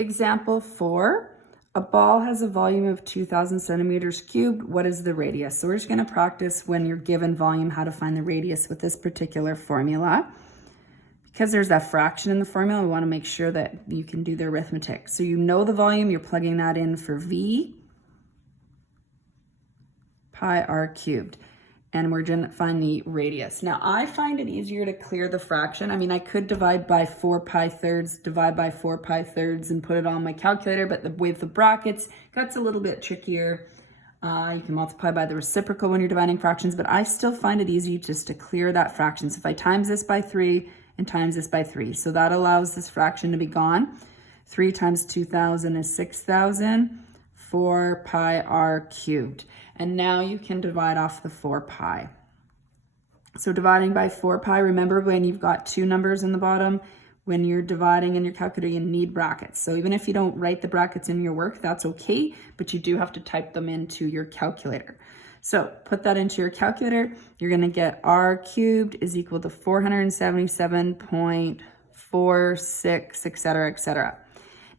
Example 4, a ball has a volume of 2,000 centimeters cubed. What is the radius? So we're just going to practice when you're given volume how to find the radius with this particular formula. Because there's that fraction in the formula, we want to make sure that you can do the arithmetic. So you know the volume, you're plugging that in for V pi r cubed. And we're going to find the radius. Now, I find it easier to clear the fraction. I mean, I could divide by 4 pi thirds, divide by 4 pi thirds, and put it on my calculator, but with the brackets, that's a little bit trickier. You can multiply by the reciprocal when you're dividing fractions, but I still find it easy just to clear that fraction. So if I times this by 3 and times this by 3, so that allows this fraction to be gone. 3 times 2,000 is 6,000, 4 pi r cubed. And now you can divide off the 4 pi. So dividing by 4 pi, remember when you've got two numbers in the bottom, when you're dividing in your calculator, you need brackets. So even if you don't write the brackets in your work, that's okay, but you do have to type them into your calculator. So put that into your calculator. You're gonna get r cubed is equal to 477.46, etc., etc.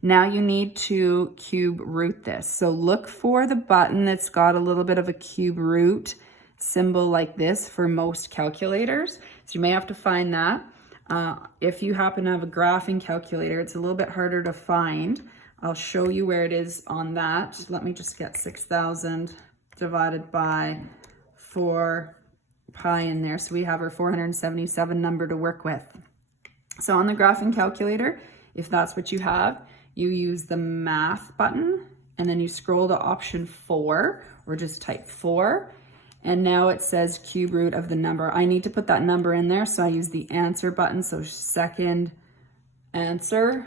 Now you need to cube root this. So look for the button that's got a little bit of a cube root symbol like this for most calculators. So you may have to find that. If you happen to have a graphing calculator, it's a little bit harder to find. I'll show you where it is on that. Let me just get 6,000 divided by 4 pi in there. So we have our 477 number to work with. So on the graphing calculator, if that's what you have, you use the math button and then you scroll to option 4 or just type 4. And now it says cube root of the number. I need to put that number in there, so I use the answer button. So second answer,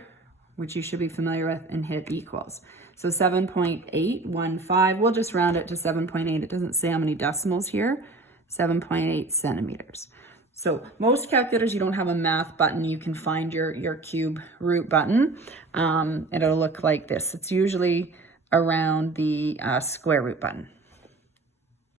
which you should be familiar with, and hit equals. So 7.815, we'll just round it to 7.8. It doesn't say how many decimals here, 7.8 centimeters. So most calculators, you don't have a math button. You can find your cube root button. It'll look like this. It's usually around the square root button.